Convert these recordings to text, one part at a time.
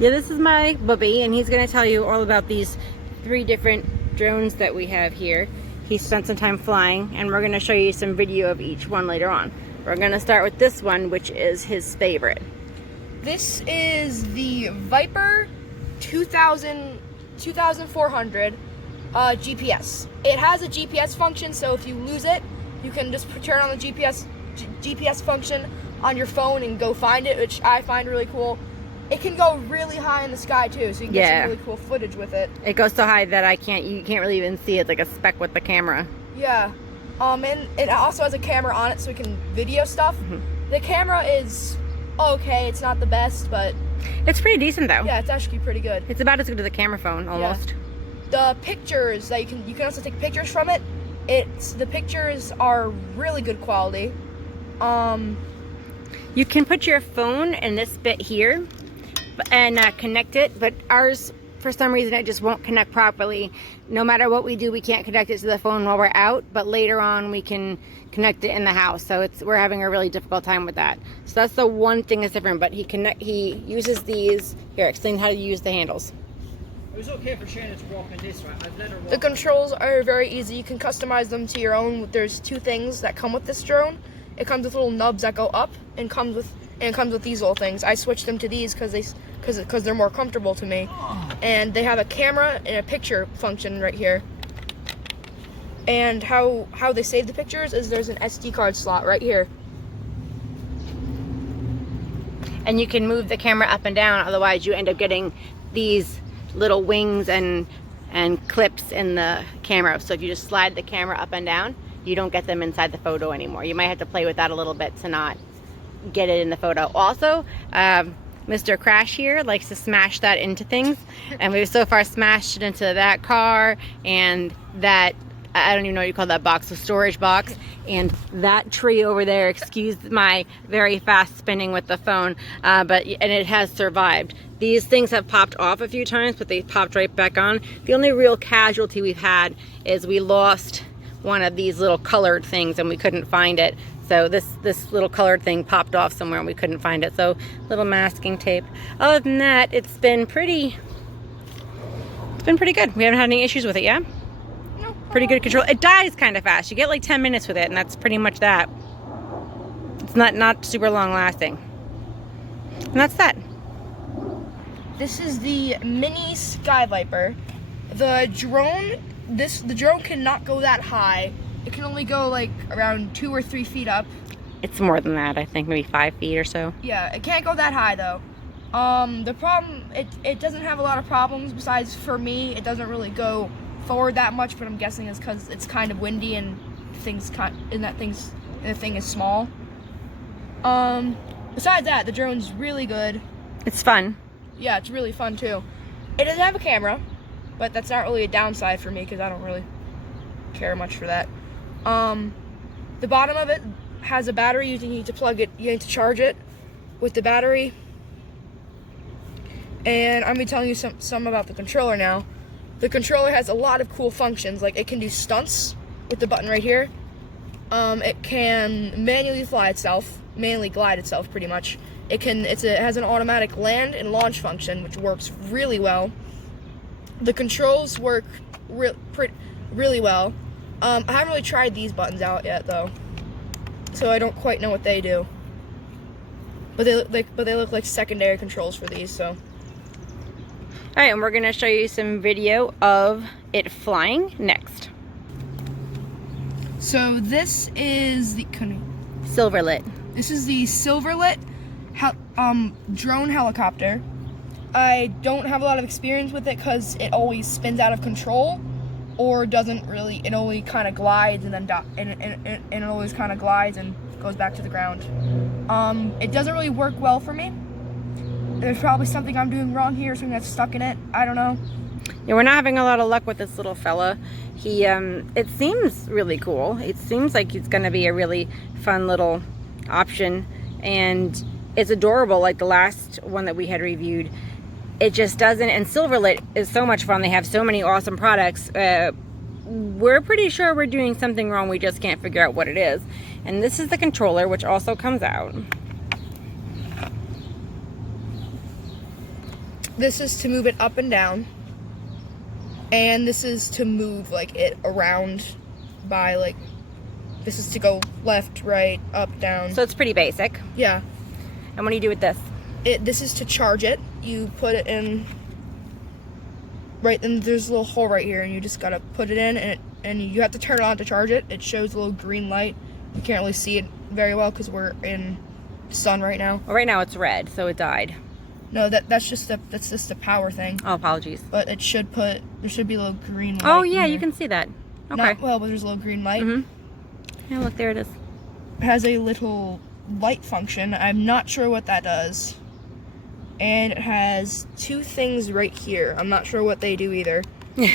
Yeah, this is my bubby, and he's going to tell you all about these 3 different drones that we have here. He spent some time flying, and we're going to show you some video of each one later on. We're going to start with this one, which is his favorite. This is the Viper 2400 GPS. It has a GPS function, so if you lose it, you can just turn on the GPS function on your phone and go find it, which I find really cool. It can go really high in the sky too, so you can get some really cool footage with it. It goes so high that you can't really even see it, like a speck with the camera. Yeah. And it also has a camera on it so we can video stuff. The camera is okay, it's not the best, but it's pretty decent though. Yeah, it's actually pretty good. It's about as good as a camera phone almost. Yeah. The pictures that you can also take pictures from it. The pictures are really good quality. You can put your phone in this bit here and connect it, but ours, for some reason, it just won't connect properly. No matter what we do, we can't connect it to the phone while we're out, but later on we can connect it in the house. So we're having a really difficult time with that. So that's the one thing that's different, but he uses these. Here, explain how to use the handles. It was okay for Shayna to walk in this, right? I've let her walk. The controls are very easy. You can customize them to your own. There's 2 things that come with this drone. It comes with little nubs that go up, and it comes with these little things. I switched them to these because they're more comfortable to me. And they have a camera and a picture function right here. And how they save the pictures is there's an SD card slot right here. And you can move the camera up and down, otherwise you end up getting these little wings and clips in the camera. So if you just slide the camera up and down, you don't get them inside the photo anymore. You might have to play with that a little bit to not get it in the photo. Also, Mr. Crash here likes to smash that into things, and we've so far smashed it into that car and that, I don't even know what you call that box, a storage box, and that tree over there. Excuse my very fast spinning with the phone, and it has survived. These things have popped off a few times, but they popped right back on. The only real casualty we've had is we lost one of these little colored things and we couldn't find it. So this little colored thing popped off somewhere and we couldn't find it. So little masking tape. Other than that, it's been pretty good. We haven't had any issues with it, yeah? No. Pretty good control. It dies kind of fast. You get like 10 minutes with it, and that's pretty much that. It's not super long lasting. And that's that. This is the Mini Sky Viper. The drone cannot go that high. It can only go like around 2 or 3 feet up. It's more than that, I think, maybe 5 feet or so. Yeah, it can't go that high though. The problem, it doesn't have a lot of problems besides for me. It doesn't really go forward that much, but I'm guessing it's because it's kind of windy and the thing is small. Besides that, the drone's really good. It's fun. Yeah, it's really fun too. It doesn't have a camera, but that's not really a downside for me because I don't really care much for that. The bottom of it has a battery. You need to charge it with the battery. And I'm gonna be telling you some about the controller now. The controller has a lot of cool functions, like it can do stunts with the button right here. It can manually glide itself pretty much. It has an automatic land and launch function, which works really well. The controls work really well. I haven't really tried these buttons out yet though, so I don't quite know what they do. But they look like secondary controls for these. So. All right, and we're gonna show you some video of it flying next. So this is the Silverlit. This is the Silverlit drone helicopter. I don't have a lot of experience with it because it always spins out of control, or doesn't really. It only kind of glides and then and it always kind of glides and goes back to the ground. It doesn't really work well for me. There's probably something I'm doing wrong here, something that's stuck in it. I don't know. Yeah, we're not having a lot of luck with this little fella. He, it seems really cool. It seems like it's going to be a really fun little option, and it's adorable like the last one that we had reviewed. It just doesn't, and Silverlit is so much fun. They have so many awesome products. We're pretty sure we're doing something wrong. We just can't figure out what it is. And this is the controller, which also comes out. This is to move it up and down. And this is to move like it around by like, this is to go left, right, up, down. So it's pretty basic. Yeah. And what do you do with this? This is to charge it. You put it in, right, and there's a little hole right here, and you just gotta put it in, and you have to turn it on to charge it. It shows a little green light. You can't really see it very well because we're in the sun right now. Well, right now it's red, so it died. No, that's just the power thing. Oh, apologies. But there should be a little green light. Oh yeah, in you there. can see that. Okay. Not well, but there's a little green light. Yeah, look, there it is. It has a little light function. I'm not sure what that does. And it has two things right here. I'm not sure what they do either. We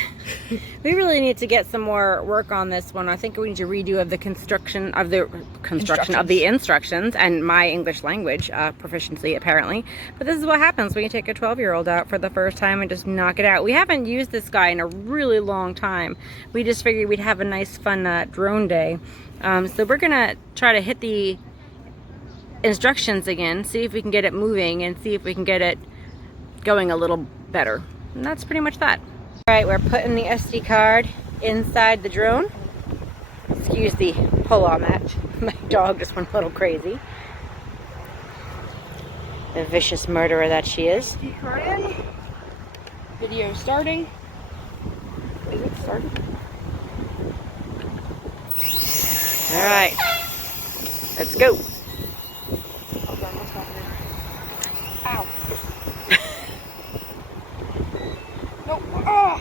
really need to get some more work on this one. I think we need to redo of the construction of the instructions and my English language proficiency apparently. But this is what happens when you take a 12-year-old out for the first time and just knock it out. We haven't used this guy in a really long time. We just figured we'd have a nice fun drone day. So we're gonna try to hit the instructions again, see if we can get it moving and see if we can get it going a little better. And that's pretty much that. All right, we're putting the SD card inside the drone. Excuse the pull on that. My dog just went a little crazy. The vicious murderer that she is. SD card in. Video starting. Is it started? All right, let's go. Ow. No. Oh.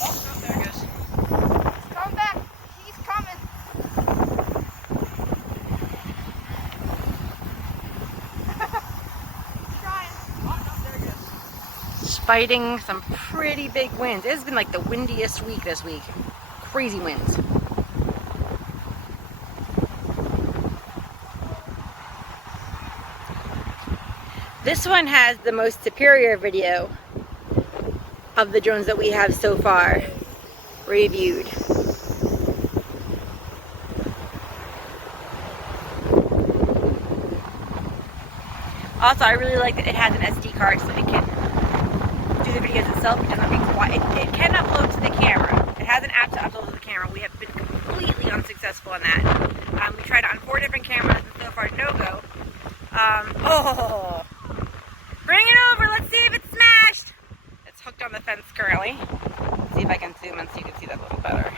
Oh, there it goes. He's coming back. He's coming. Trying. Oh, there it goes. It's fighting some pretty big winds. It's been like the windiest week this week. Crazy winds. This one has the most superior video of the drones that we have so far reviewed. Also, I really like that it has an SD card so it can do the videos itself. It doesn't require, it can upload to the camera. It has an app to upload to the camera. We have been completely unsuccessful on that. We tried on 4 different cameras and so far no go. Oh! Bring it over, let's see if it's smashed! It's hooked on the fence currently. Let's see if I can zoom in so you can see that a little better.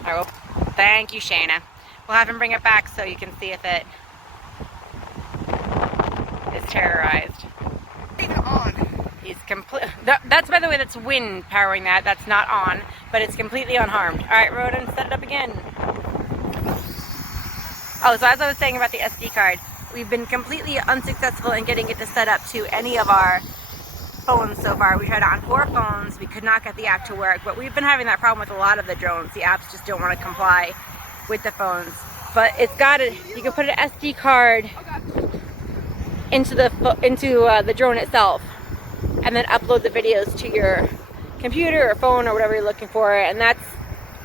Alright, well, thank you, Shayna. We'll have him bring it back so you can see if it is terrorized. Even on. He's complete. That's, by the way, that's wind powering that. That's not on, but it's completely unharmed. Alright, Roden, set it up again. Oh, so as I was saying about the SD card, we've been completely unsuccessful in getting it to set up to any of our phones so far. We tried it on 4 phones. We could not get the app to work, but we've been having that problem with a lot of the drones. The apps just don't want to comply with the phones. But it's got it. You can put an SD card into the drone itself, and then upload the videos to your computer or phone or whatever you're looking for. And that's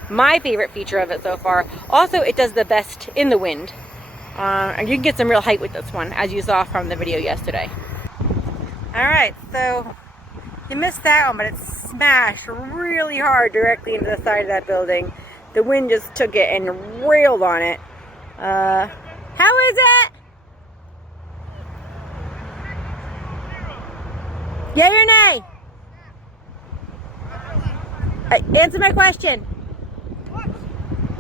my favorite feature of it so far. Also, it does the best in the wind. And you can get some real height with this one, as you saw from the video yesterday. Alright, so you missed that one, but it smashed really hard directly into the side of that building. The wind just took it and railed on it. How is it? Yay or nay? Answer my question. What?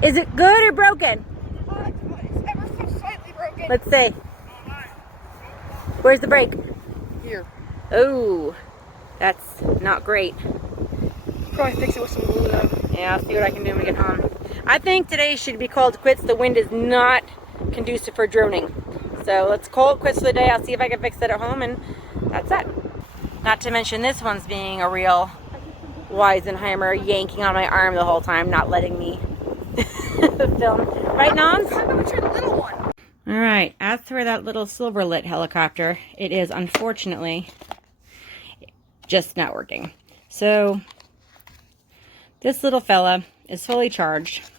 Is it good or broken? It's ever so slightly broken. Let's see. Where's the brake? Here. Oh, that's not great. Probably fix it with some glue though. Yeah, I'll see what I can do when we get home. I think today should be called quits. The wind is not conducive for droning. So let's call it quits for the day. I'll see if I can fix it at home, and that's that. Not to mention this one's being a real Weisenheimer, yanking on my arm the whole time, not letting me film. Right, Noms? I'm going to try the little one. All right, as for that little silver lit helicopter, it is unfortunately just not working. So this little fella is fully charged.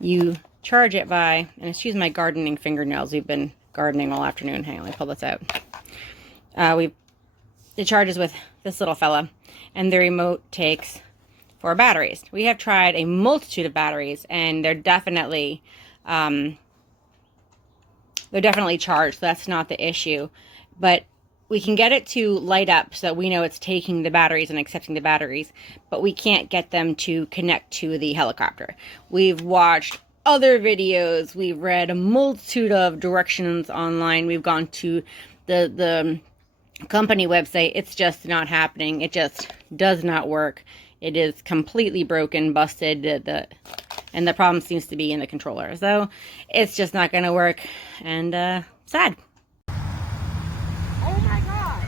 You charge it by, and excuse my gardening fingernails, we've been gardening all afternoon. Hang on, let me pull this out. It charges with this little fella, and the remote takes 4 batteries. We have tried a multitude of batteries, and they're definitely charged, so that's not the issue. But we can get it to light up so that we know it's taking the batteries and accepting the batteries, but we can't get them to connect to the helicopter. We've watched other videos, we've read a multitude of directions online, we've gone to the company website. It's just not happening. It just does not work. It is completely broken, busted, and the problem seems to be in the controller. So it's just not going to work, and sad. Oh my god!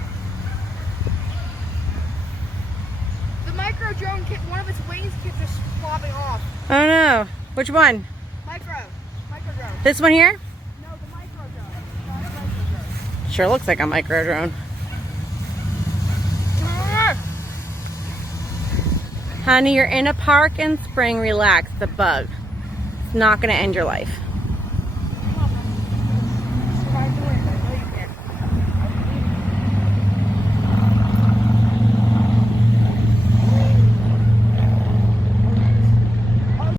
The micro drone kit, one of its wings keeps just flopping off. Oh no. Which one? Micro drone. This one here? No, the micro drone. Not the micro drone. Sure looks like a micro drone. Honey, you're in a park in spring. Relax. The bug. It's not going to end your life.